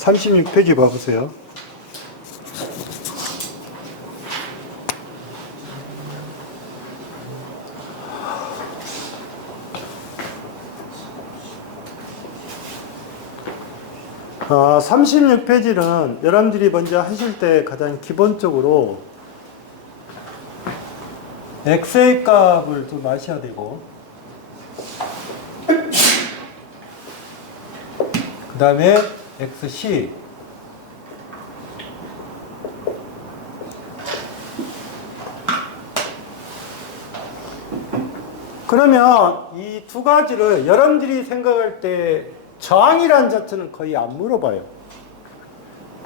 36페이지 봐보세요. 아, 36페이지는 여러분들이 먼저 하실 때 가장 기본적으로 x의 값을 좀 아셔야 되고, 그 다음에 xc, 그러면 이 두 가지를 여러분들이 생각할 때 저항이라는 자체는 거의 안 물어봐요.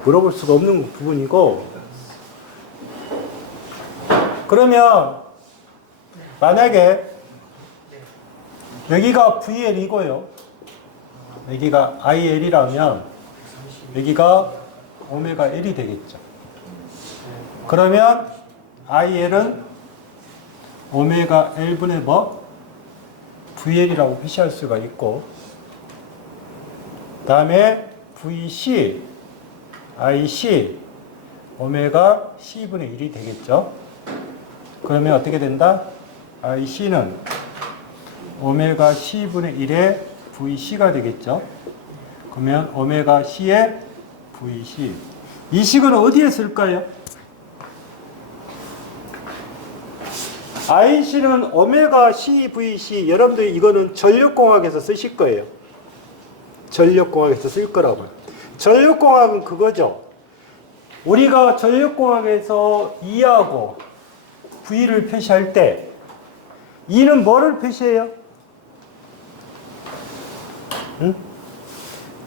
물어볼 수가 없는 부분이고, 그러면 만약에 여기가 VL이고요, 여기가 IL이라면 여기가 오메가 L이 되겠죠. 그러면 IL은 오메가 L분의 뭐? VL이라고 표시할 수가 있고, 그 다음에 VC, IC, 오메가 C분의 1이 되겠죠. 그러면 어떻게 된다? IC는 오메가 C분의 1의 VC가 되겠죠. 그러면 오메가 C의 VC. 이 식은 어디에 쓸까요? IC는 오메가 C, VC, 여러분들이 이거는 전력공학에서 쓰실 거예요. 전력공학에서 쓸 거라고요. 전력공학은 그거죠. 우리가 전력공학에서 E하고 V를 표시할 때 E는 뭐를 표시해요? 응?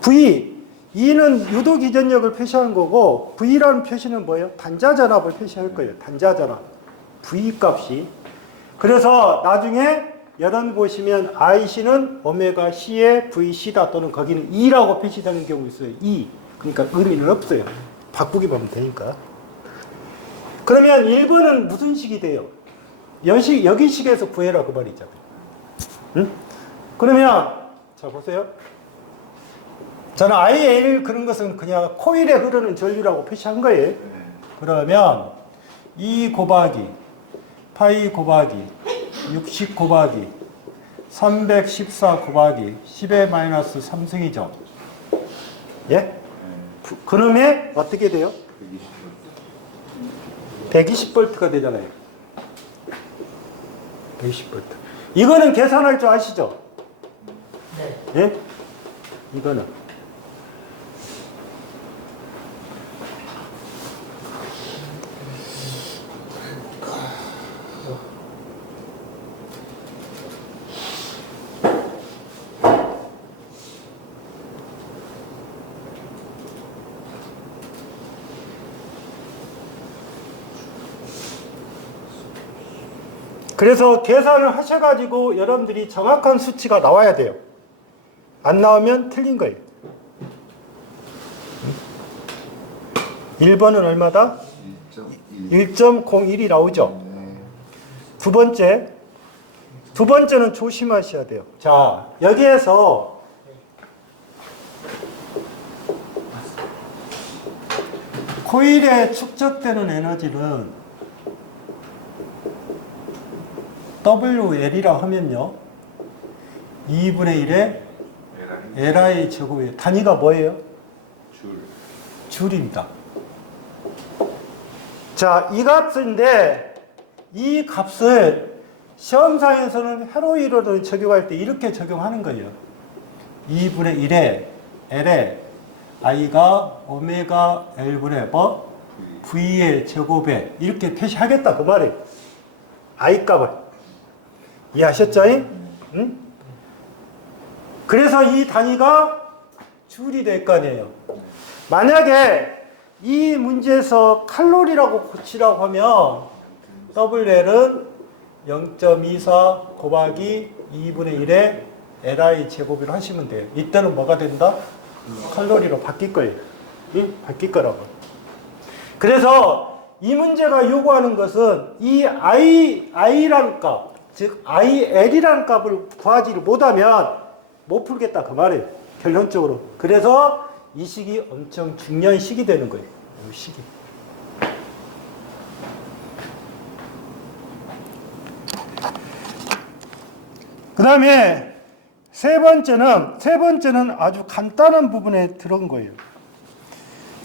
V, E는 유도기전력을 표시하는 거고, V라는 표시는 뭐예요? 단자전압을 표시할 거예요. 단자전압. V 값이. 그래서 나중에 여러분 보시면 IC는 오메가 C의 VC다, 또는 거기는 E라고 표시되는 경우 있어요. E. 그러니까 의미는 없어요. 바꾸기만 하면 되니까. 그러면 1번은 무슨 식이 돼요? 여기 식에서 구해라 그 말이잖아요. 응? 그러면 자 보세요. 저는 IL 그런 것은 그냥 코일에 흐르는 전류라고 표시한 거예요. 그러면 2 곱하기 파이 곱하기 60 곱하기 314 곱하기 10의 마이너스 3승이죠. 예? 그놈에 어떻게 돼요? 120V가 되잖아요. 120V. 이거는 계산할 줄 아시죠? 네. 예? 이거는. 그래서 계산을 하셔가지고 여러분들이 정확한 수치가 나와야 돼요. 안 나오면 틀린 거예요. 1번은 얼마다? 1.01이 나오죠. 두 번째는 조심하셔야 돼요. 자, 여기에서 코일에 축적되는 에너지는 WL이라 하면요, 2분의 1의 LI 제곱이에요. 단위가 뭐예요? 줄입니다. 자, 이 값인데, 이 값을 시험상에서는 회로이론을 적용할 때 이렇게 적용하는 거예요. 2분의 1의 L에 I가 오메가 L분의 뭐? V의 제곱에 이렇게 표시하겠다 그 말이에요. I 값을. 이해하셨죠? 응? 그래서 이 단위가 줄이 될 거 아니에요. 만약에 이 문제에서 칼로리라고 고치라고 하면 WL은 0.24 곱하기 2분의 1의 LI 제곱으로 하시면 돼요. 이때는 뭐가 된다? 칼로리로 바뀔 거예요. 응? 바뀔 거라고. 그래서 이 문제가 요구하는 것은 이 I라는 값, 즉 IL이라는 값을 구하지를 못하면 못 풀겠다 그 말이에요. 결론적으로. 그래서 이 시기 엄청 중요한 시기 되는 거예요. 이 시기. 그 다음에 세 번째는 아주 간단한 부분에 들어온 거예요.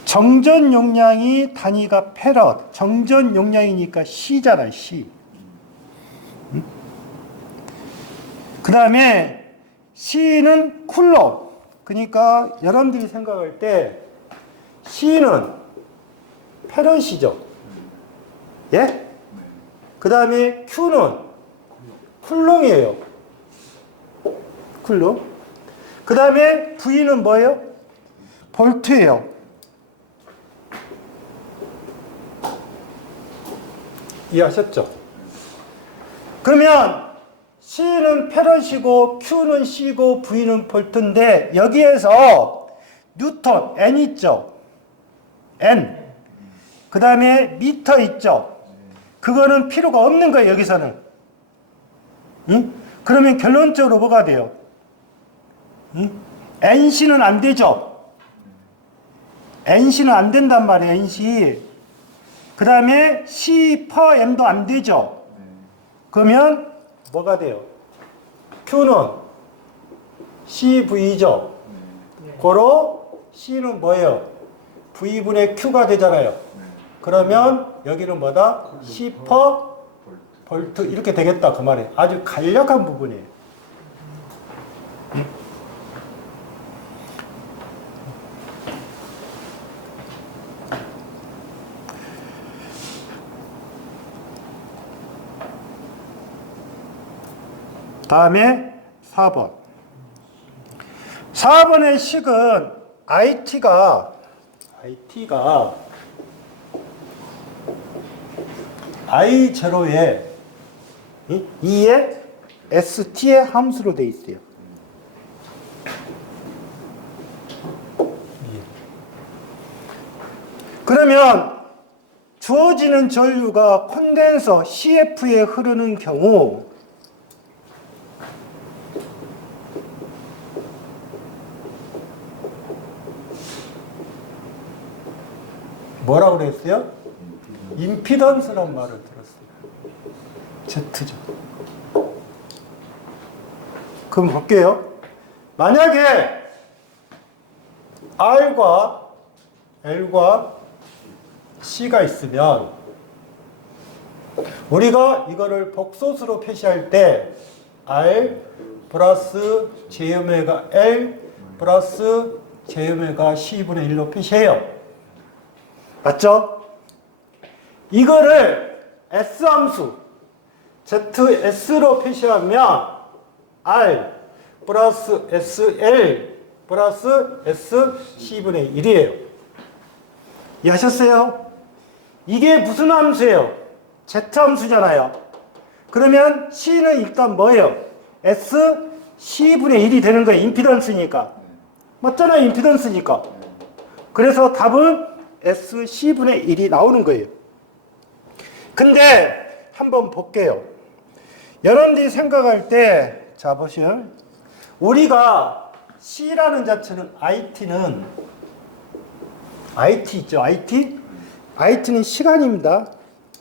정전 용량이 단위가 페럿. 정전 용량이니까 C잖아요, C. 그 다음에 C는 쿨럼. 그러니까 여러분들이 생각할 때 C는 페럿이죠. 예? 그 다음에 Q는 쿨럼이에요. 쿨럼. 그 다음에 V는 뭐예요? 볼트예요. 이해하셨죠? 그러면 C는 페럿이고 Q는 C고 V는 볼트인데 여기에서 뉴턴 N 있죠? N. 그 다음에 미터 있죠? 그거는 필요가 없는 거예요, 여기서는. 응? 그러면 결론적으로 뭐가 돼요? 응? NC는 안 되죠? NC는 안 된단 말이에요, NC. 그 다음에 C per M도 안 되죠? 그러면 뭐가 돼요? Q는 CV죠? 고로 C는 뭐예요? V분의 Q가 되잖아요. 그러면 여기는 뭐다? C per 볼트 이렇게 되겠다 그 말이에요. 아주 간략한 부분이에요. 다음에 4번. 4번의 식은 IT가 I0에 2의 ST의 함수로 되어 있어요. 그러면 주어지는 전류가 콘덴서 CF에 흐르는 경우 뭐라고 그랬어요? 임피던스란 말을 들었어요. Z죠. 그럼 볼게요. 만약에 R과 L과 C가 있으면 우리가 이거를 복소수로 표시할 때 R 플러스 J오메가 L 플러스 J오메가 C분의 1로 표시해요. 맞죠? 이거를 S함수 ZS로 표시하면 R 플러스 SL 플러스 SC분의 1이에요. 이해하셨어요? 이게 무슨 함수예요? Z함수잖아요. 그러면 C는 일단 뭐예요? SC분의 1이 되는 거예요. 임피던스니까. 맞잖아요. 임피던스니까. 그래서 답은 SC분의 1이 나오는 거예요. 근데 한번 볼게요. 여러분들이 생각할 때 자 보시면 우리가 C라는 자체는 IT 있죠. IT는 시간입니다.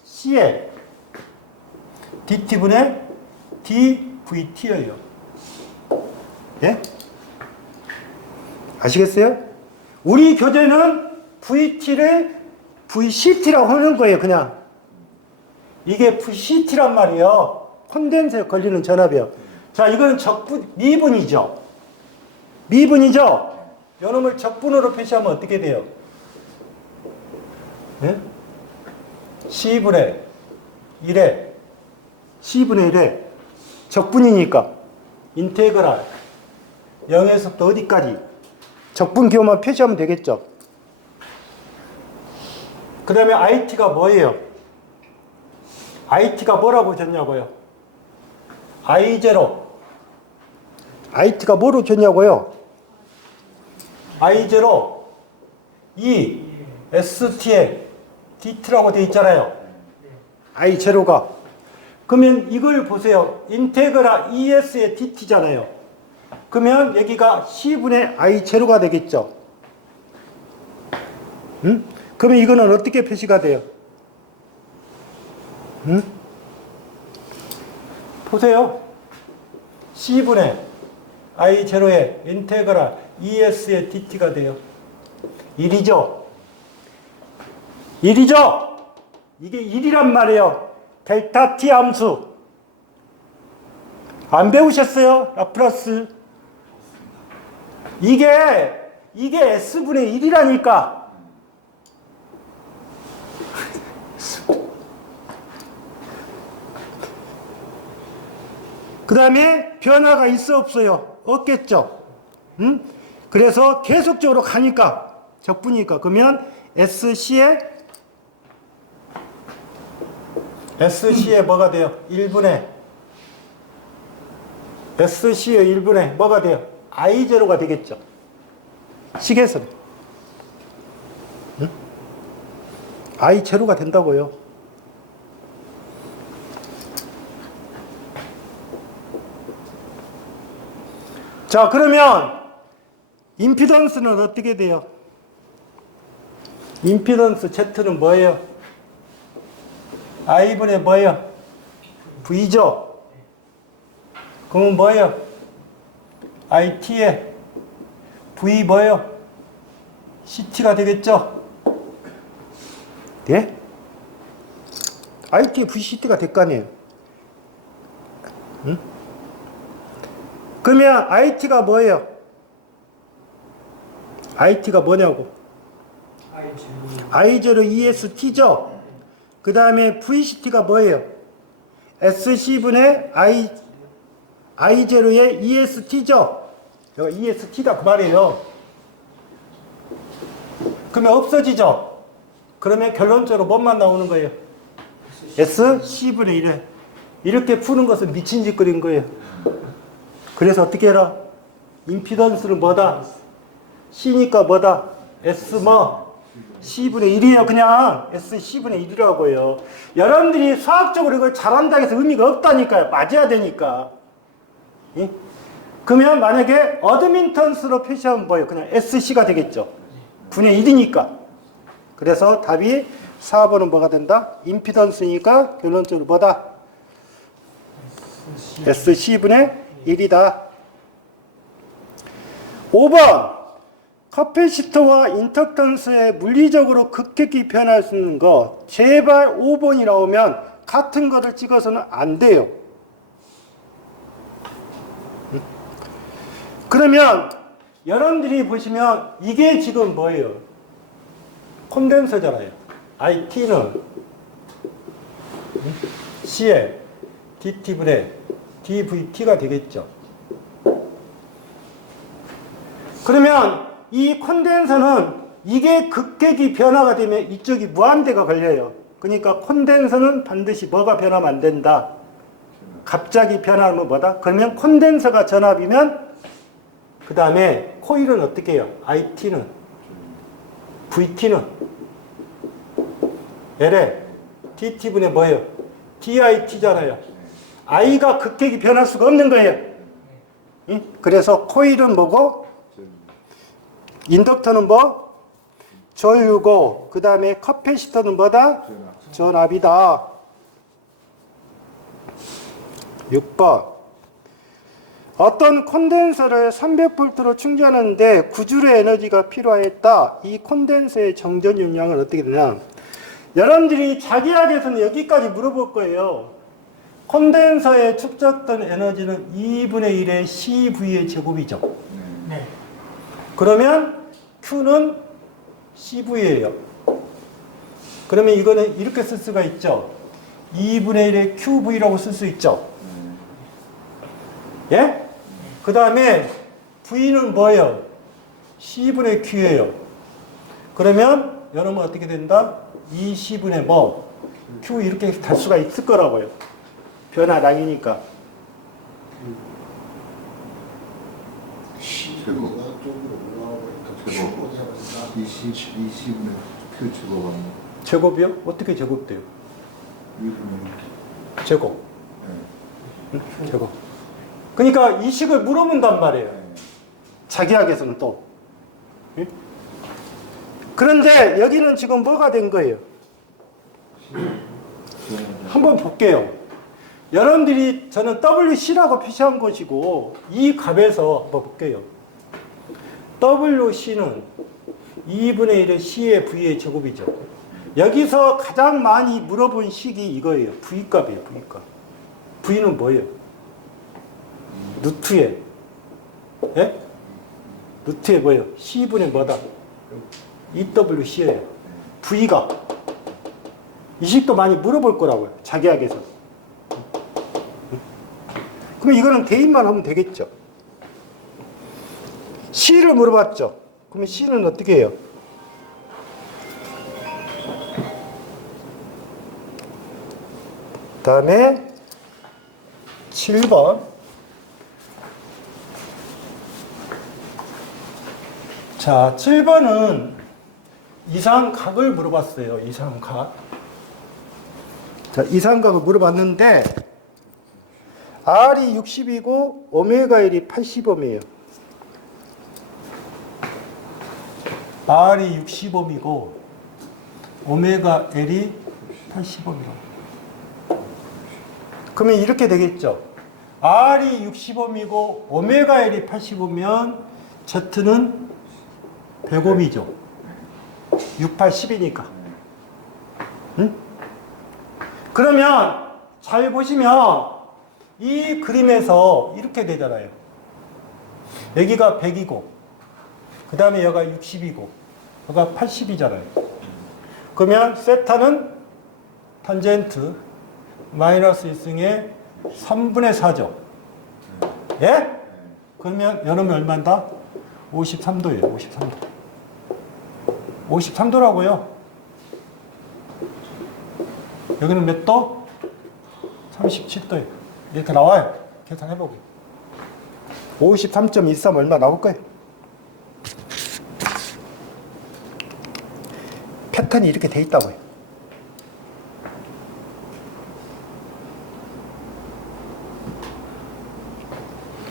C에 DT분의 DVT예요. 예? 아시겠어요? 우리 교재는 VT를 VCT라고 하는 거예요, 그냥. 이게 VCT란 말이에요. 콘덴서에 걸리는 전압이에요. 자, 이거는 미분이죠. 미분이죠? 요놈을 적분으로 표시하면 어떻게 돼요? 네? C분의 1에 C분의 1에 적분이니까 인테그랄 0에서부터 어디까지? 적분 기호만 표시하면 되겠죠. 그 다음에 IT가 뭐예요? IT가 뭐라고 줬냐고요? I0. IT가 뭐로 줬냐고요? I0 E ST에 DT라고 되어 있잖아요. I0가. 그러면 이걸 보세요. 인테그라 ES의 DT잖아요. 그러면 여기가 C분의 I0가 되겠죠. 응? 그러면 이거는 어떻게 표시가 돼요? 응? 보세요. C분의 I0의 인테그랄 ES의 DT가 돼요. 1이죠? 1이죠? 이게 1이란 말이에요. 델타 T 함수. 안 배우셨어요? 라플라스. 이게 S분의 1이라니까. 그 다음에 변화가 있어 없어요? 없겠죠? 응? 그래서 계속적으로 가니까 적분이니까 그러면 SC에 뭐가 돼요? 1분의 SC의 1분의 뭐가 돼요? I0가 되겠죠? 식에서는. 응? I0가 된다고요. 자, 그러면 임피던스는 어떻게 돼요? 임피던스 Z는 뭐예요? I분의 뭐예요? V죠? 그러면 뭐예요? IT에 V 뭐예요? CT가 되겠죠? 네? IT에 VCT가 될 거 아니에요? 응? 그러면 IT가 뭐예요? IT가 뭐냐고? I0 EST죠? 그 다음에 VCT가 뭐예요? SC분의 I0의 EST죠? 여기가 EST다 그 말이에요. 그러면 없어지죠? 그러면 결론적으로 뭐만 나오는 거예요? SC분의 1에 이렇게 푸는 것은 미친 짓거리인 거예요. 그래서 어떻게 해라? 임피던스는 뭐다? C니까 뭐다? S 뭐? C분의 1이에요. 그냥 S C분의 1이라고요. 여러분들이 수학적으로 이걸 잘한다고 해서 의미가 없다니까요. 맞아야 되니까. 예? 그러면 만약에 어드민턴스로 표시하면 뭐예요? 그냥 SC가 되겠죠. 분의 1이니까. 그래서 답이 4번은 뭐가 된다? 임피던스니까 결론적으로 뭐다? SC분의 1이다. 5번. 커패시터와 인덕턴스의 물리적으로 급격히 변할 수 있는 거. 제발 5번이 나오면 같은 거를 찍어서는 안 돼요. 그러면 여러분들이 보시면 이게 지금 뭐예요? 콘덴서잖아요. IT는 C에 DT분의 DVT가 되겠죠. 그러면 이 콘덴서는 이게 극격이 변화가 되면 이쪽이 무한대가 걸려요. 그러니까 콘덴서는 반드시 뭐가 변하면 안 된다. 갑자기 변하면 뭐다? 그러면 콘덴서가 전압이면 그 다음에 코일은 어떻게 해요? IT는 VT는 L에 DT분의 뭐예요? DIT잖아요. I가 극격이 변할 수가 없는 거예요. 응? 그래서 코일은 뭐고? 인덕터는 뭐? 전류고 그 다음에 커패시터는 뭐다? 전압이다. 6번. 어떤 콘덴서를 300V로 충전하는데 9줄의 에너지가 필요했다. 이 콘덴서의 정전 용량은 어떻게 되냐? 여러분들이 자기학에서는 여기까지 물어볼 거예요. 콘덴서에 축적된 에너지는 2분의 1의 CV의 제곱이죠. 네. 그러면 Q는 CV예요. 그러면 이거는 이렇게 쓸 수가 있죠. 2분의 1의 QV라고 쓸 수 있죠. 예? 그 다음에 V는 뭐예요? C분의 Q예요. 그러면 여러분 어떻게 된다? 2C분의 뭐? Q 이렇게 달 수가 있을 거라고요. 변화량이니까. 제곱. 제곱. 20분의 Q 제곱하면 제곱이요? 어떻게 제곱돼요? 2분의 제곱. 응? 제곱. 그러니까 이 식을 물어본단 말이에요. 자기학에서는 또. 응? 그런데 여기는 지금 뭐가 된 거예요? 한번 볼게요. 여러분들이 저는 WC라고 표시한 것이고 이 값에서 한번 볼게요. WC는 2분의 1의 C의 V의 제곱이죠. 여기서 가장 많이 물어본 식이 이거예요. V값이에요. V값. V는 뭐예요? 루트에 예? 루트에 뭐예요? C분의 뭐다? EWC예요. V가 이 식도 많이 물어볼 거라고요. 자기학에서. 그럼 이거는 대입만 하면 되겠죠. C를 물어봤죠. 그러면 C는 어떻게 해요? 다음에 7번. 자, 7번은 이상각을 물어봤어요. 이상각. 자, 이상각을 물어봤는데 R이 60이고 오메가 1이 80옴이에요. R이 60옴이고 오메가 L이 80옴이라고. 그러면 이렇게 되겠죠. R이 60옴이고 오메가 L이 80옴이면 Z는 100옴이죠. 6, 8, 10이니까. 응? 그러면 잘 보시면 이 그림에서 이렇게 되잖아요. 여기가 100이고 그 다음에 여기가 60이고 여기가 80이잖아요. 그러면 세타는 탄젠트 마이너스 1승의 3분의 4죠. 예? 그러면 여름이 얼마인다? 53도예요. 53도. 53도라고요. 여기는 몇 도? 37도예요. 이렇게 나와요. 계산해보고. 53.13 얼마 나올 거예요? 패턴이 이렇게 돼 있다고요.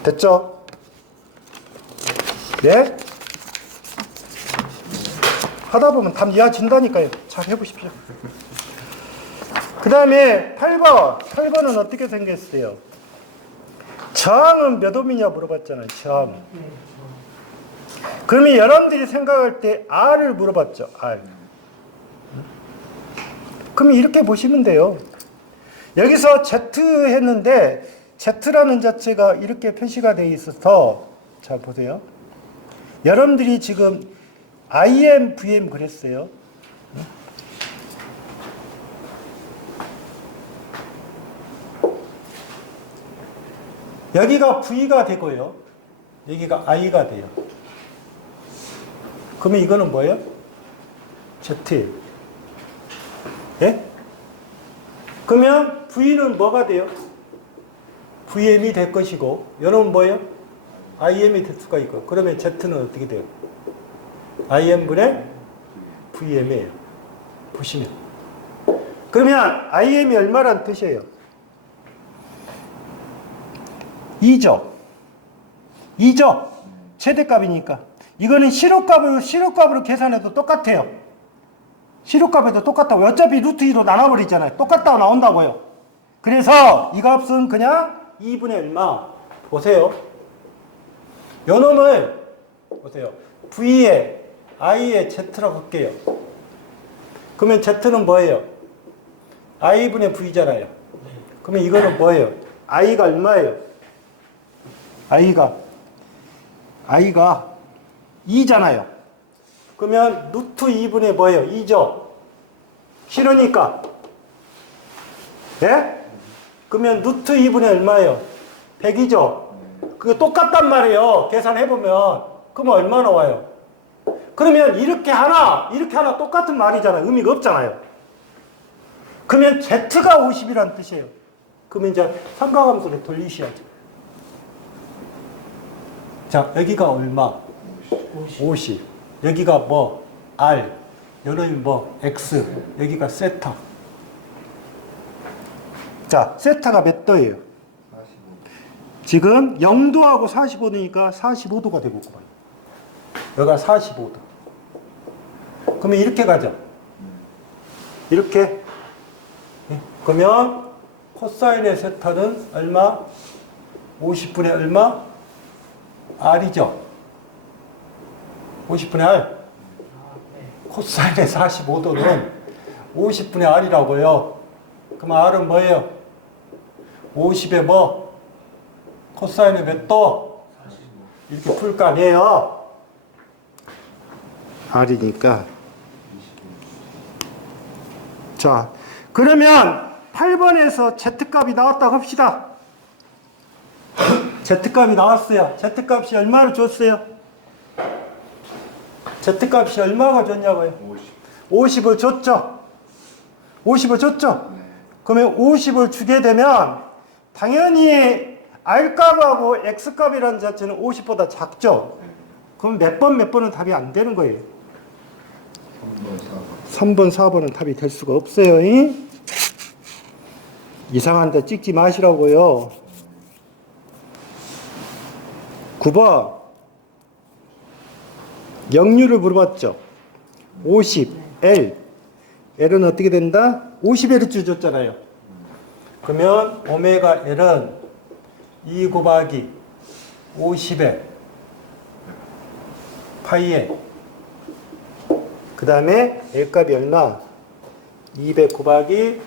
됐죠? 네? 하다 보면 답 이해진다니까요. 잘 해보십시오. 그 다음에 8번. 8번은 어떻게 생겼어요? 저항은 몇 옴이냐 물어봤잖아요. 저항. 그러면 여러분들이 생각할 때 R을 물어봤죠. R. 그럼 이렇게 보시면 돼요. 여기서 Z 했는데 Z라는 자체가 이렇게 표시가 되어 있어서 자 보세요. 여러분들이 지금 IM, VM 그랬어요. 여기가 V가 되고요. 여기가 I가 돼요. 그러면 이거는 뭐예요? Z. 예? 그러면 V는 뭐가 돼요? VM이 될 것이고, 여러분 뭐예요? IM이 될 수가 있고, 그러면 Z는 어떻게 돼요? IM분의 VM이에요. 보시면. 그러면 IM이 얼마란 뜻이에요? 2죠. 2죠. 최대값이니까. 이거는 시료값으로 계산해도 똑같아요. 시료값에도 똑같다고요. 어차피 루트 2로 나눠버리잖아요. 똑같다고 나온다고요. 그래서 이 값은 그냥 2분의 얼마. 보세요. 요 놈을 보세요. V에 I에 Z라고 할게요. 그러면 Z는 뭐예요? I분의 V잖아요. 그러면 이거는 뭐예요? I가 얼마예요? I가 2잖아요. 그러면 루트 2분의 뭐예요? 2죠. 싫으니까. 예? 그러면 루트 2분의 얼마예요? 100이죠. 그게 똑같단 말이에요. 계산해보면. 그러면 얼마 나와요? 그러면 이렇게 하나 똑같은 말이잖아요. 의미가 없잖아요. 그러면 Z가 50이란 뜻이에요. 그러면 이제 삼각함수를 돌리셔야죠. 자, 여기가 얼마? 50. 여기가 뭐? R. 여기 뭐? X. 여기가 세타. 자, 세타가 몇 도예요? 45. 지금 0도하고 45도니까 45도가 되겠구만. 여기가 45도. 그러면 이렇게 가죠. 이렇게. 그러면 코사인의 세타는 얼마? 50분의 얼마? R이죠. 50분의 R. 코사인의 45도는 50분의 R이라고요. 그럼 R은 뭐예요? 50에 뭐? 코사인의 몇 도? 이렇게 풀 거 아니에요. R이니까. 자, 그러면 8번에서 Z값이 나왔다고 합시다. Z값이 나왔어요. Z값이 얼마를 줬어요? Z값이 얼마가 줬냐고요? 50을 줬죠. 50을 줬죠. 그러면 50을 주게 되면 당연히 R값하고 X값이라는 자체는 50보다 작죠. 그럼 몇 번은 답이 안 되는 거예요. 3번, 4번은 답이 될 수가 없어요. 이상한 데 찍지 마시라고요. 9번. 역류를 물어봤죠. 50, L. L은 어떻게 된다? 50L을 주셨잖아요. 그러면 오메가 L은 2 곱하기 50에 파이에 그 다음에 L값이 얼마? 200 곱하기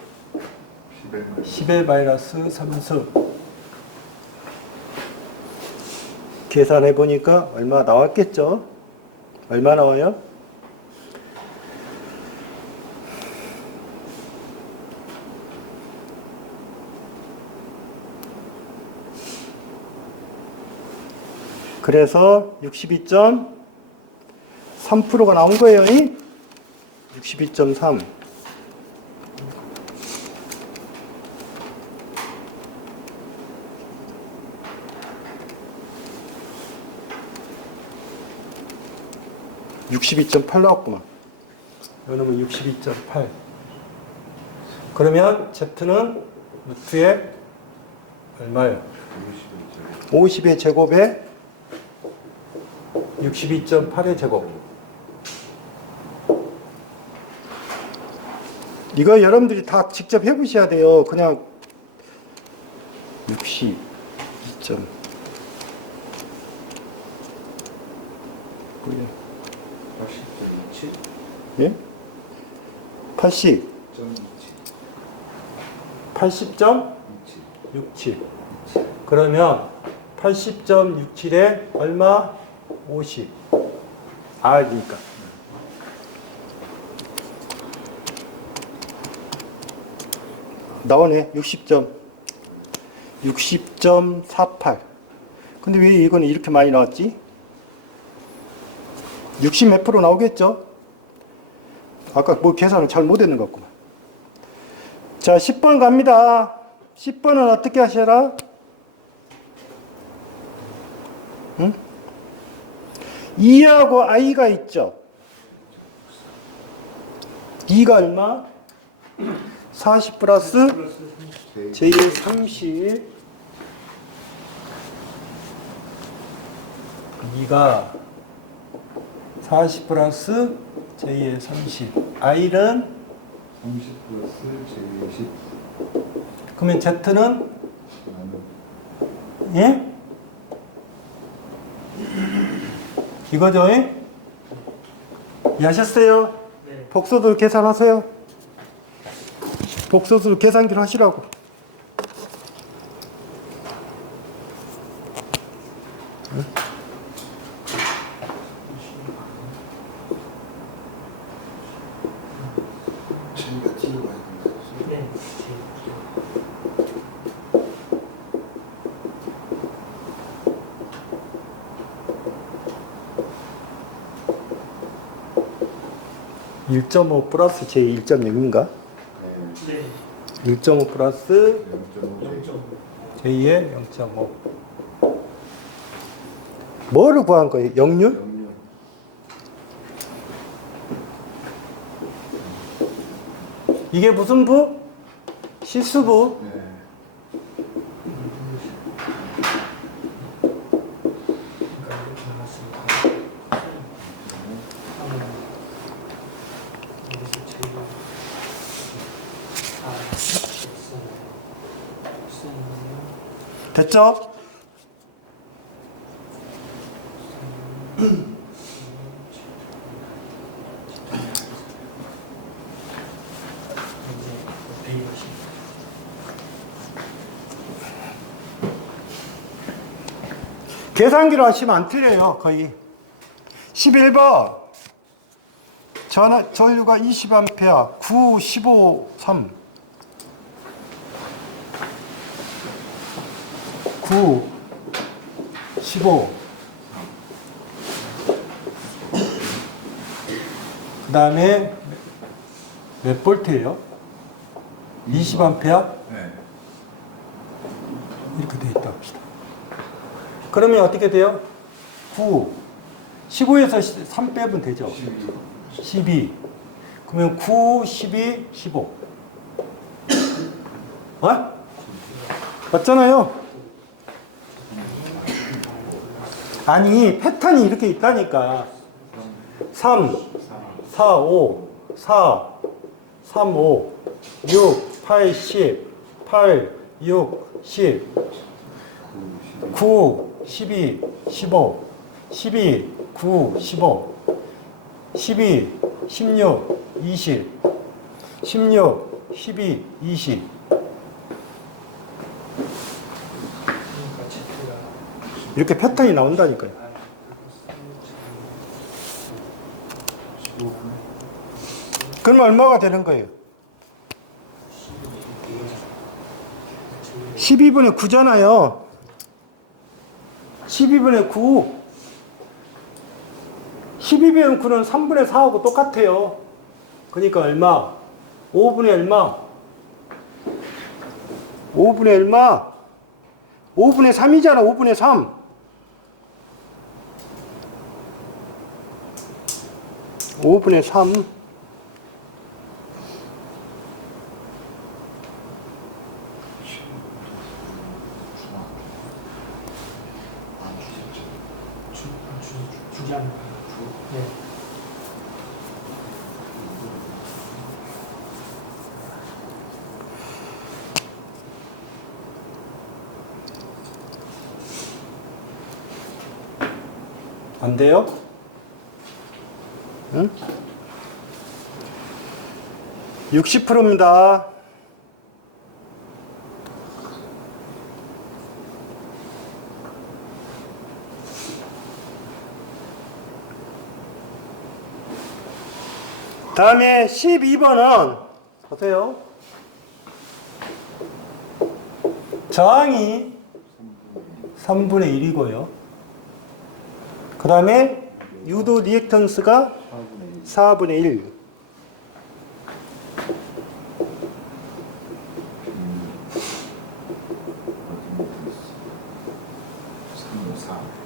10의 마이너스 3수. 계산해 보니까 얼마 나왔겠죠? 얼마 나와요? 그래서 62.3%가 나온 거예요. 62.3. (62.8) 나왔구만. 이놈은 62.8. 그러면 Z는 루트에 얼마예요? 50의 제곱에 62.8의 제곱. 이거 여러분들이 다 직접 해보셔야 돼요. 그냥 62. 80.27? 예? 80. 80.67. 그러면 80.67에 얼마? 50. R이니까. 나오네. 60.48. 근데 왜 이거는 이렇게 많이 나왔지? 60 몇 프로 나오겠죠? 아까 뭐 계산을 잘 못했는 것 같구만. 자, 10번 갑니다. 10번은 어떻게 하셔라? 응? 2하고 i가 있죠? 2가 얼마? 40 플러스 j 30. 2가 40 플러스 j의 30. i는 30 플러스 j 10. 그러면 z는 예? 이거죠? 이해하셨어요? 네. 복소들 계산하세요. 복소들 계산기를 하시라고. 응? 제가 뒤로 가야 된다. 네. 1.5 플러스 j 1.0인가? 네. 1.5 플러스 0.5 j의 0.5. 뭐를 구한 거예요? 역류? 이게 무슨 부? 실수부. 네. 됐죠? 계산기로 하시면 안 틀려요, 거의. 11번. 전류가 20A, 9, 15, 3. 9, 15. 그 다음에 몇 볼트예요? 20A? 네. 이렇게 돼 있다 합시다. 그러면 어떻게 돼요? 9, 15에서 3 빼면 되죠? 12. 그러면 9, 12, 15. 어? 맞잖아요? 아니, 패턴이 이렇게 있다니까. 3, 4, 5, 4, 3, 5, 6, 8, 10, 8, 6, 10, 9, 12, 15, 12, 9, 15, 12, 16, 20, 16, 12, 20. 이렇게 패턴이 나온다니까요. 그러면 얼마가 되는 거예요? 12분의 9잖아요. 12분의 9. 12분의 9는 3분의 4하고 똑같아요. 그러니까 얼마? 5분의 얼마? 5분의 얼마? 5분의 3이잖아. 5분의 3. 5분의 3. 주장. 네. 안 돼요? 응? 60%입니다. 다음에 12번은 보세요. 저항이 3분의 1이고요. 그 다음에 유도 리액턴스가 4분의 1.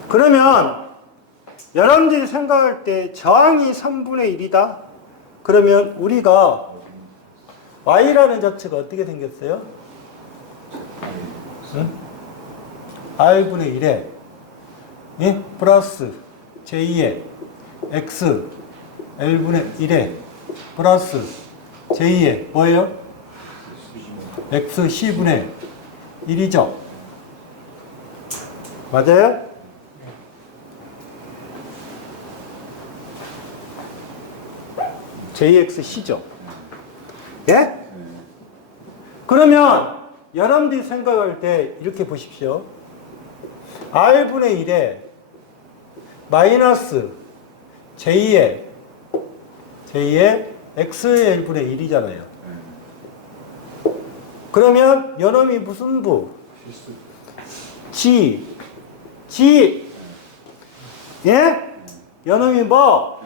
그러면 여러분들이 생각할 때 저항이 3분의 1이다? 그러면 우리가 Y라는 자체가 어떻게 생겼어요? 응? R분의 1에 예? 플러스 J에 X L분의 1에 플러스 J에 뭐예요? X C분의 1이죠? 맞아요? JXC죠? 예? 그러면 여러분들이 생각할 때 이렇게 보십시오. R분의 1에 마이너스 J에 XL분의 1이잖아요. 그러면 요놈이 무슨 부? G. 예? 요놈이 뭐?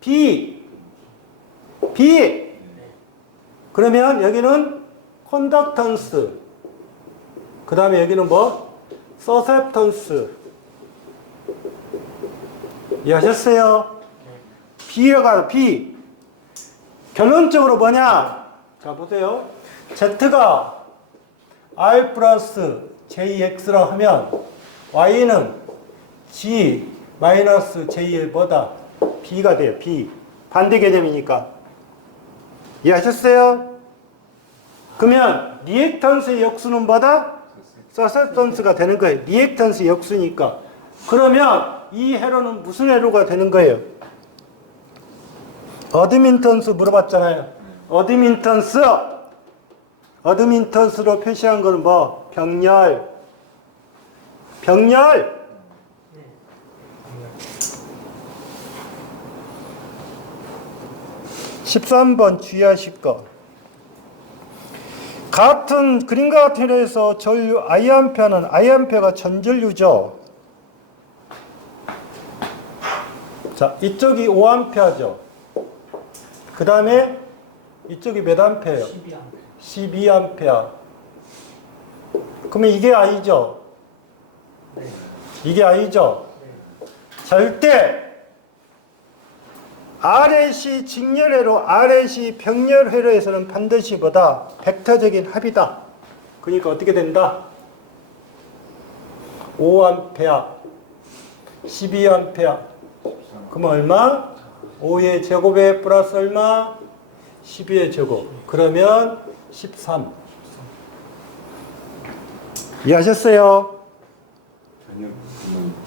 B. 그러면 여기는 컨덕턴스. 그 다음에 여기는 뭐? 서셉턴스. 이해하셨어요? B가 B. 결론적으로 뭐냐? 자, 보세요. Z가 R 플러스 JX라 하면 Y는 G 마이너스 J의 뭐다? B가 돼요. B. 반대 개념이니까. 이해하셨어요? 그러면 리액턴스의 역수는 뭐다? 서세턴스가 되는 거예요. 리액턴스 역수니까. 그러면 이 회로는 무슨 회로가 되는 거예요? 어드민턴스 물어봤잖아요. 어드민턴스로 표시한 거는 뭐? 병렬. 13번 주의하실 거. 같은 그림과 같은 회로에서 전류 I암페어가 전전류죠. 자, 이쪽이 5암페어죠. 그 다음에 이쪽이 몇 암페어예요? 12암페어. 그러면 이게 I죠? 네. 이게 I죠? 네. 절대 RAC 직렬회로, RAC 병렬회로에서는 반드시 보다 벡터적인 합이다. 그러니까 어떻게 된다? 5A, 12A. 그러면 얼마? 5의 제곱에 플러스 얼마? 12의 제곱. 그러면 13. 이해하셨어요? 전혀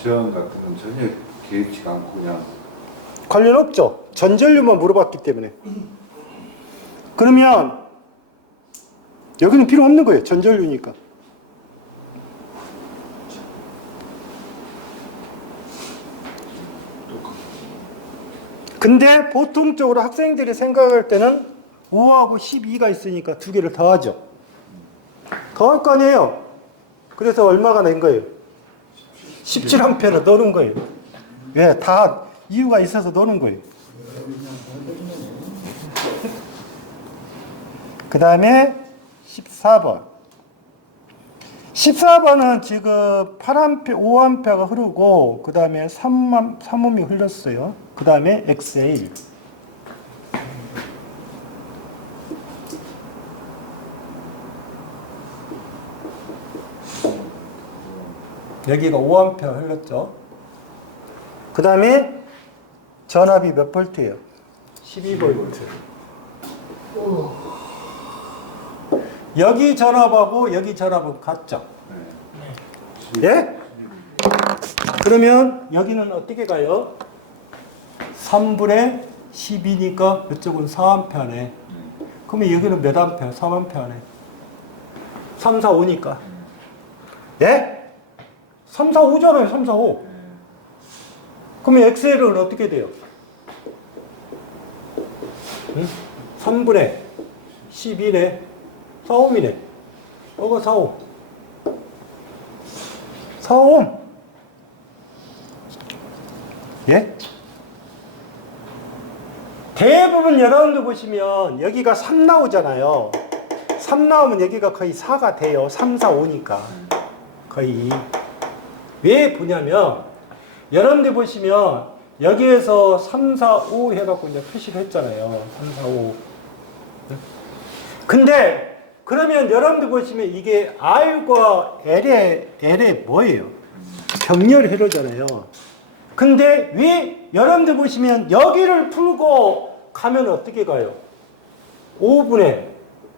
저항 같은 건 전혀 개의치가 않고 그냥 관련 없죠. 전전류만 물어봤기 때문에. 그러면 여기는 필요 없는 거예요. 전전류니까. 근데 보통적으로 학생들이 생각할 때는 5하고 12가 있으니까 두 개를 더하죠. 더할 거 아니에요. 그래서 얼마가 낸 거예요? 17A를 넣는 거예요. 왜? 다 이유가 있어서 넣는 거예요. 그 다음에 14번. 14번은 지금 8A, 5A가 흐르고, 그 다음에 3옴이 흘렀어요. 그 다음에 XA. 여기가 5A 흘렀죠. 그 다음에 전압이 몇 볼트예요? 12V. 여기 전압하고 여기 전압은 같죠? 예? 그러면 여기는 어떻게 가요? 3분의 12니까 이쪽은 4A네. 그러면 여기는 몇 암페어? 3A네. 3, 4, 5니까. 예? 3, 4, 5잖아요. 3, 4, 5. 그러면 XL은 어떻게 돼요? 3분의 12네. 4옴이네. 이거 4옴. 4옴. 예? 대부분 여러분들 보시면 여기가 3 나오잖아요. 3 나오면 여기가 거의 4가 돼요. 3, 4, 5니까. 거의. 왜 보냐면 여러분들 보시면 여기에서 3, 4, 5 해갖고 이제 표시를 했잖아요. 3, 4, 5. 근데 그러면 여러분들 보시면 이게 R과 L의 뭐예요? 병렬 회로잖아요. 근데 왜 여러분들 보시면 여기를 풀고 가면 어떻게 가요? 5분의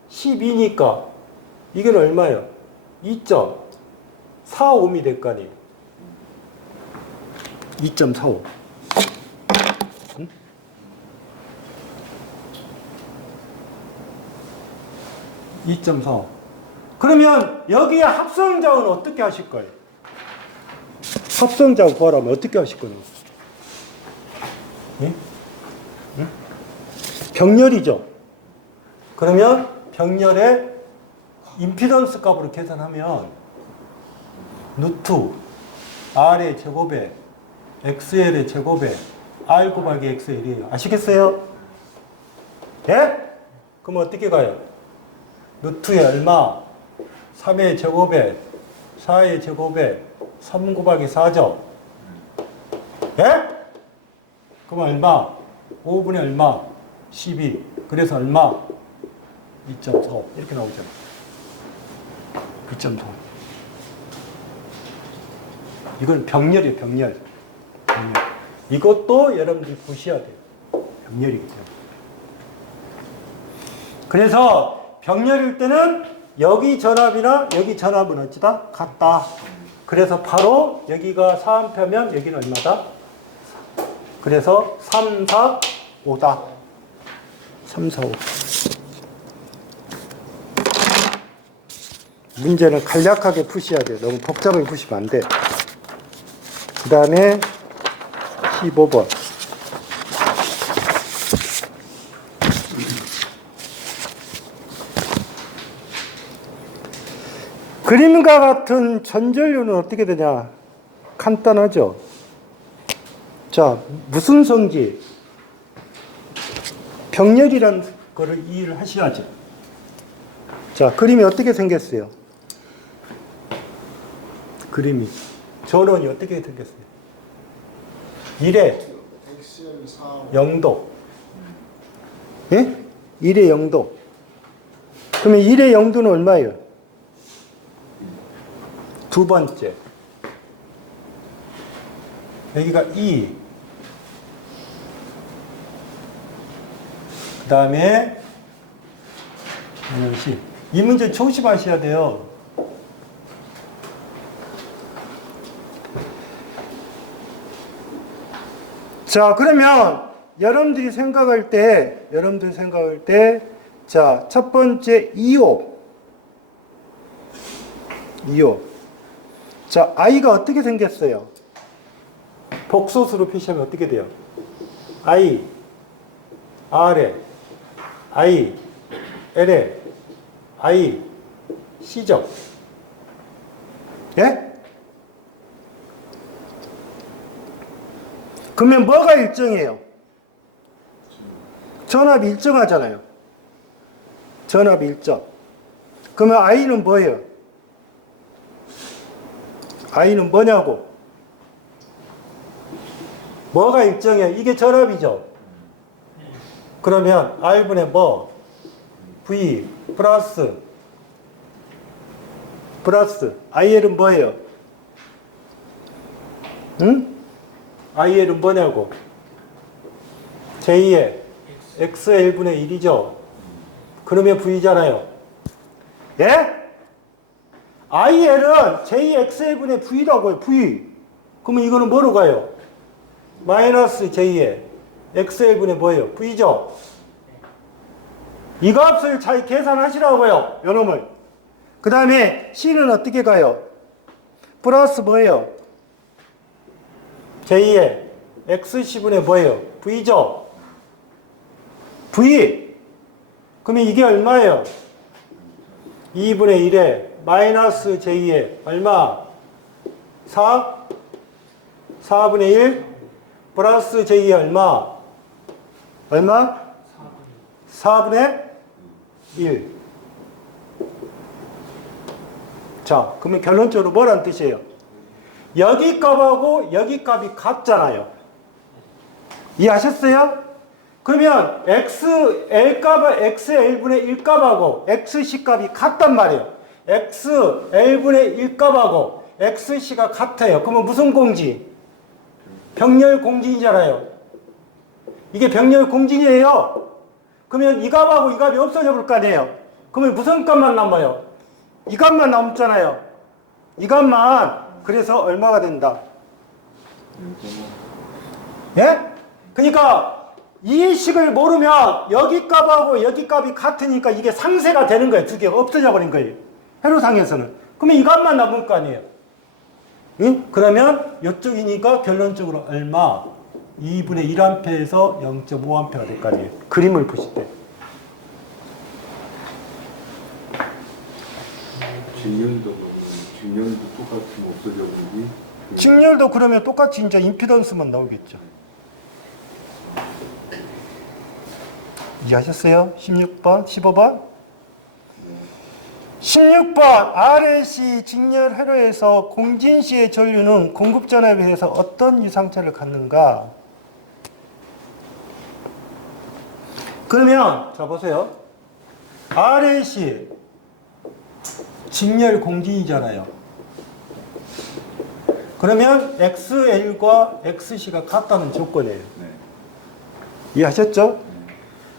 12니까 이건 얼마예요? 2.45옴이 될 거 아니에요. 2.45. 응? 2.45. 그러면 여기에 합성자은 어떻게 하실 거예요? 합성자은 구하라면 어떻게 하실 거예요? 예? 응? 병렬이죠. 그러면 병렬의 임피던스 값으로 계산하면 루트 R의 제곱에 XL의 제곱에 R 곱하기 XL이에요. 아시겠어요? 예? 그럼 어떻게 가요? 루트에 얼마? 3의 제곱에 4의 제곱에 3 곱하기 4죠? 예? 그럼 얼마? 5분의 얼마? 12. 그래서 얼마? 2.45. 이렇게 나오죠. 2.45. 이건 병렬이에요, 병렬. 이것도 여러분들이 보셔야 돼요. 병렬이기 때문에. 그래서 병렬일 때는 여기 전압이나 여기 전압은 어찌다? 같다. 그래서 바로 여기가 4A면 여기는 얼마다? 그래서 3, 4, 5다. 3, 4, 5. 문제는 간략하게 푸셔야 돼요. 너무 복잡하게 푸시면 안 돼. 그 다음에 15번. 그림과 같은 전전류는 어떻게 되냐? 간단하죠? 자, 무슨 성질? 병렬이라는 거를 이해를 하셔야죠. 자, 그림이 어떻게 생겼어요? 그림이. 전원이 어떻게 생겼어요? 1에 0도. 예? 1에 0도. 그러면 1에 0도는 얼마예요? 두 번째. 여기가 2. 그 다음에 이 문제 조심하셔야 돼요. 자, 그러면 여러분들이 생각할 때, 자, 첫 번째 2호. 자, I가 어떻게 생겼어요? 복소수로 표시하면 어떻게 돼요? I, R에, I, L에, I, C죠? 예? 그러면 뭐가 일정해요? 전압이 일정하잖아요. 전압이 일정. 그러면 I는 뭐예요? I는 뭐냐고? 뭐가 일정해요? 이게 전압이죠? 그러면 R분의 뭐? V 플러스 IL은 뭐예요? 응? IL은 뭐냐고? J의 XL분의 1이죠? 그러면 V잖아요. 예? IL은 JXL분의 V라고요. V. 그러면 이거는 뭐로 가요? 마이너스 J의 XL분의 뭐예요? V죠? 이 값을 잘 계산하시라고요. 요놈을. 그 다음에 C는 어떻게 가요? 플러스 뭐예요? J의 XC분의 뭐예요? V죠? V. 그러면 이게 얼마예요? 2분의 1에 마이너스 J의 얼마? 4분의 1 플러스 J의 얼마? 4분의 1. 자, 그러면 결론적으로 뭐란 뜻이에요? 여기 값하고 여기 값이 같잖아요. 이해하셨어요? 그러면 XL 값은 XL분의 1 값하고 XC 값이 같단 말이에요. XL분의 1 값하고 XC가 같아요. 그러면 무슨 공지? 병렬 공진이잖아요. 이게 병렬 공진이에요. 그러면 이 값하고 이 값이 없어져 볼 거 아니에요. 그러면 무슨 값만 남아요? 이 값만 남잖아요. 이 값만. 그래서 얼마가 된다? 예? 그러니까 이 식을 모르면 여기 값하고 여기 값이 같으니까 이게 상쇄가 되는 거예요. 두 개가 없어져 버린 거예요. 회로상에서는. 그러면 이 값만 남을 거 아니에요. 응? 그러면 이쪽이니까 결론적으로 얼마? 2분의 1A에서 0.5A가 될 거 아니에요. 그림을 보실 때. 직렬도 똑같이 없어져 버리지. 직렬도 그러면 똑같이 이제 임피던스만 나오겠죠. 이해하셨어요? 16번, 15번? 16번 RLC 직렬 회로에서 공진시의 전류는 공급전압에 의해서 어떤 유상차를 갖는가? 그러면 자 보세요. RLC 직렬 공진이잖아요. 그러면 XL과 XC가 같다는 조건이에요. 네. 이해하셨죠?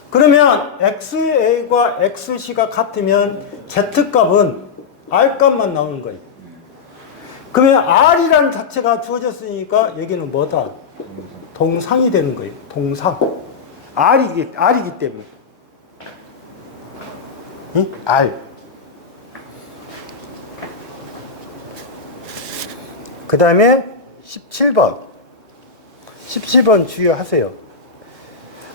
그러면 XA과 XC가 같으면 Z값은 R값만 나오는 거예요. 그러면 R이라는 자체가 주어졌으니까 여기는 뭐다? 동상이 되는 거예요. 동상. R이기 때문에. 응? R. 그 다음에 17번. 17번 주의하세요.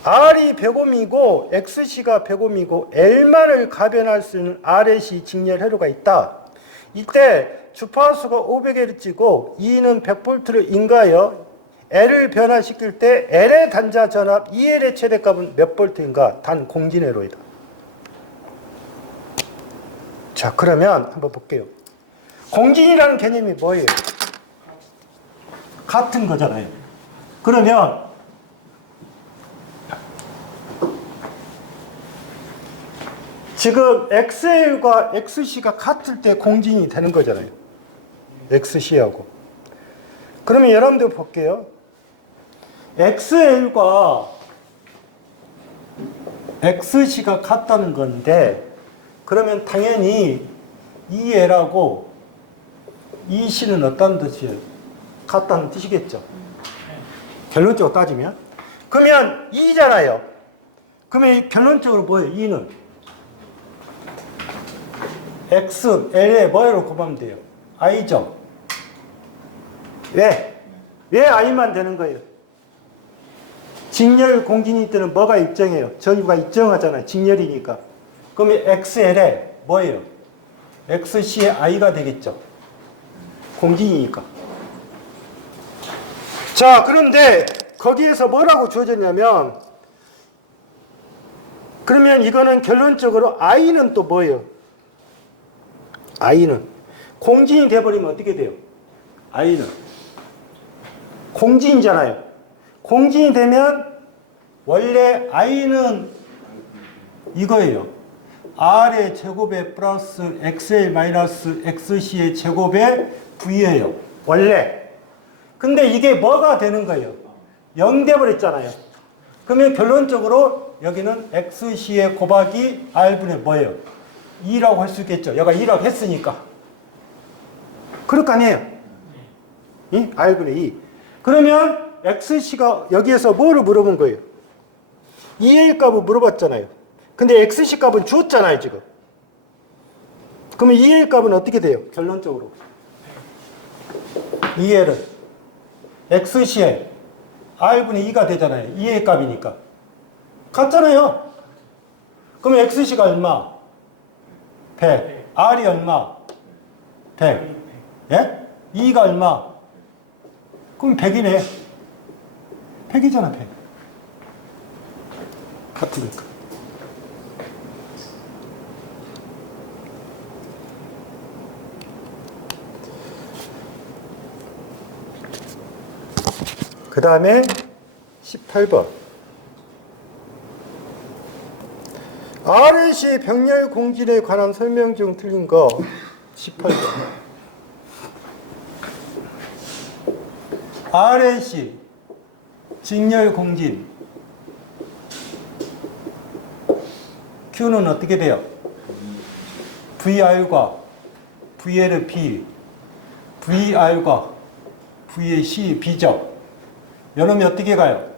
R이 100옴이고 XC가 100옴이고 L만을 가변할 수 있는 RSC 직렬회로가 있다. 이때 주파수가 500Hz고 E는 100V를 인가하여 L을 변화시킬 때 L의 단자 전압 EL의 최대값은 몇 볼트인가? 단 공진회로이다. 자, 그러면 한번 볼게요. 공진이라는 개념이 뭐예요? 같은 거잖아요. 그러면 지금 XL과 XC가 같을 때 공진이 되는 거잖아요. XC하고. 그러면 여러분들 볼게요. XL과 XC가 같다는 건데, 그러면 당연히 EL하고 EC는 어떤 뜻이에요? 같다는 뜻이겠죠. 결론적으로 따지면. 그러면 E잖아요. 그러면 결론적으로 뭐예요? E는 X, L에 뭐로 곱하면 돼요? I죠. 왜? 왜 I만 되는 거예요? 직렬 공진이 때는 뭐가 일정해요? 전유가 일정하잖아요. 직렬이니까. 그러면 XL에 뭐예요? XC의 I가 되겠죠. 공진이니까. 자, 그런데 거기에서 뭐라고 주어졌냐면, 그러면 이거는 결론적으로 I는 또 뭐예요? I는 공진이 돼버리면 어떻게 돼요? I는 공진이잖아요. 공진이 되면 원래 I는 이거예요. R의 제곱에 플러스 XL 마이너스 XC의 제곱에 V예요. 원래. 근데 이게 뭐가 되는 거예요? 0 돼버렸잖아요. 그러면 결론적으로 여기는 XC의 곱하기 R분의 뭐예요? 2라고 할 수 있겠죠. 얘가 2라고 했으니까. 그럴 거 아니에요? 이? R분의 2. 그러면 XC가 여기에서 뭐를 물어본 거예요? EL 값을 물어봤잖아요. 근데 XC 값은 주었잖아요, 지금. 그러면 EL 값은 어떻게 돼요? 결론적으로. EL은 XC에 R분의 2가 되잖아요. EL 값이니까. 같잖아요. 그러면 XC가 얼마? 100. R이 얼마? 100. 예? 2가 얼마? 그럼 100이네. 100이잖아, 100. 같으니까. 그 다음에 18번. RLC 병렬 공진에 관한 설명 중 틀린 거 18번. RLC 직렬 공진 Q는 어떻게 돼요? VR과 VL의 B, VR과 V의 C, B죠. 요놈이 어떻게 가요?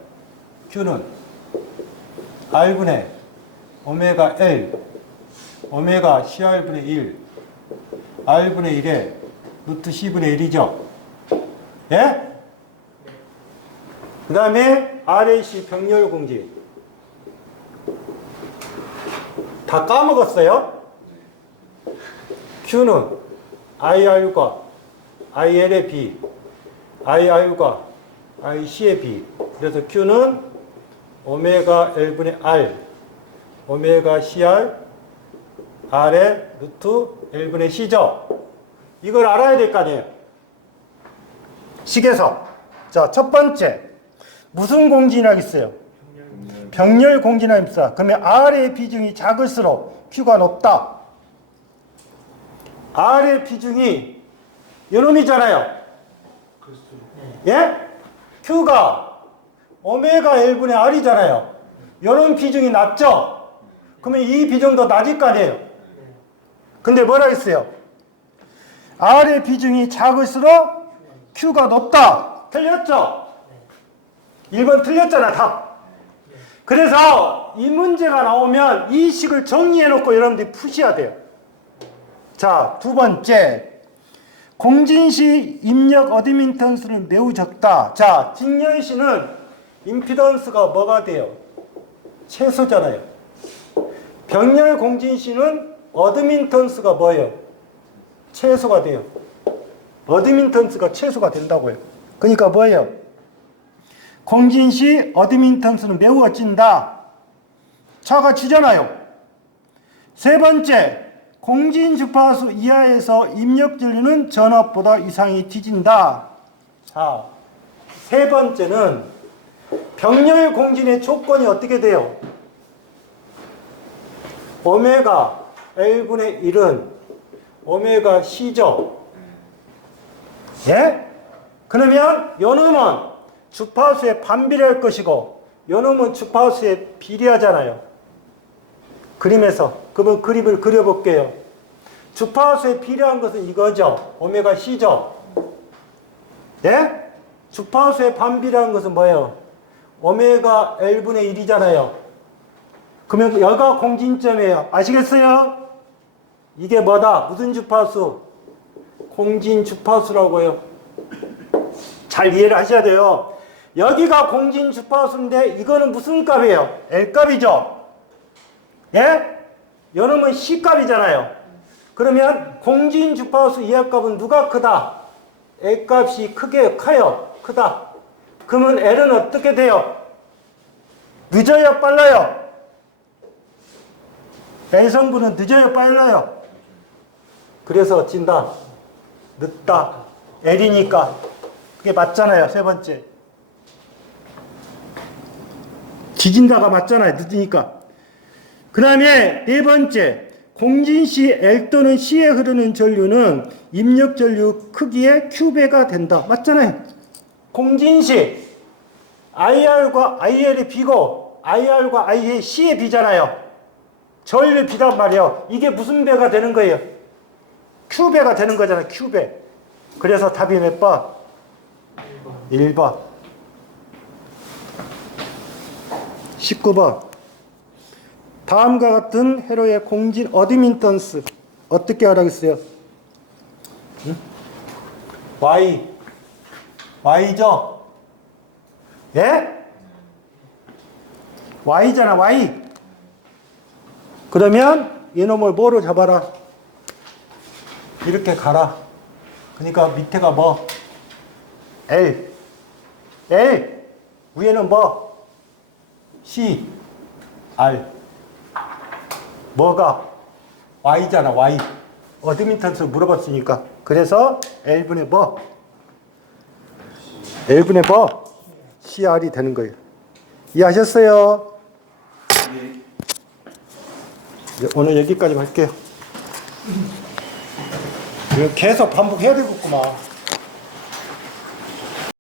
Q는 R분의 오메가 L, 오메가 CR분의 1, R분의 1에 루트 C분의 1이죠. 예? 그 다음에 RAC 병렬 공진. 다 까먹었어요? Q는 IR과 IL의 B, IR과 IC의 B. 그래서 Q는 오메가 L분의 R, 오메가 CR, R의 루트 L분의 C죠. 이걸 알아야 될 거 아니에요. 식에서. 자, 첫 번째. 무슨 공진하겠어요? 병렬 공진하겠어. 그러면 R의 비중이 작을수록 Q가 높다. R의 비중이 요놈이잖아요. 예? Q가 오메가 L분의 R이잖아요. 이런 비중이 낮죠? 그러면 이 비중도 낮을 거 아니에요? 근데 뭐라 했어요? R의 비중이 작을수록 Q가 높다. 틀렸죠? 1번 틀렸잖아, 답. 그래서 이 문제가 나오면 이 식을 정리해 놓고 여러분들이 푸셔야 돼요. 자, 두 번째. 공진시 입력 어드민턴스는 매우 적다. 자, 직렬시는 임피던스가 뭐가 돼요? 최소잖아요. 병렬 공진시는 어드민턴스가 뭐예요? 최소가 돼요. 어드민턴스가 최소가 된다고요. 그러니까 뭐예요? 공진시 어드민턴스는 매우 어찐다. 차가 지잖아요. 세 번째, 공진 주파수 이하에서 입력 전류는 전압보다 이상이 뒤진다. 자, 세 번째는 병렬 공진의 조건이 어떻게 돼요? 오메가 L분의 1은 오메가 C죠. 예? 그러면 요놈은 주파수에 반비례할 것이고 요놈은 주파수에 비례하잖아요. 그림에서. 그러면 그림을 그려볼게요. 주파수에 비례한 것은 이거죠. 오메가 C죠. 예? 주파수에 반비례한 것은 뭐예요? 오메가 L분의 1이잖아요. 그러면 여기가 공진점이에요. 아시겠어요? 이게 뭐다? 무슨 주파수? 공진 주파수라고요. 잘 이해를 하셔야 돼요. 여기가 공진 주파수인데 이거는 무슨 값이에요? L값이죠. 예? 요놈은 C값이잖아요. 그러면 공진 주파수 이하값은 누가 크다? L값이 커요? 크다. 그러면 L은 어떻게 돼요? 늦어요? 빨라요? L 성분은 늦어요? 빨라요? 그래서 어찐다? 늦다. L이니까. 그게 맞잖아요. 세 번째. 지진다가 맞잖아요. 늦으니까. 그 다음에 네 번째. 공진시 L 또는 C에 흐르는 전류는 입력 전류 크기의 Q배가 된다. 맞잖아요. 공진시 IR과 IL이 B고 IR과 IL이 C의 B잖아요. 전류의 B란 말이에요. 이게 무슨 배가 되는 거예요? Q배가 되는 거잖아요. Q배. 그래서 답이 몇 번? 1번. 19번. 다음과 같은 회로의 공진 어드민턴스 어떻게 하라겠어요? 응? Y. Y죠? 예? Y잖아, Y. 그러면 이놈을 뭐로 잡아라? 이렇게 가라. 그러니까 밑에가 뭐? L. L. 위에는 뭐? C. R. 뭐가? Y잖아, Y. 어드민턴스 물어봤으니까. 그래서 L분의 뭐? L분의 뭐? CR이 되는 거예요. 이해하셨어요? 네. 오늘 여기까지 할게요. 이거 계속 반복해야 되겠구만.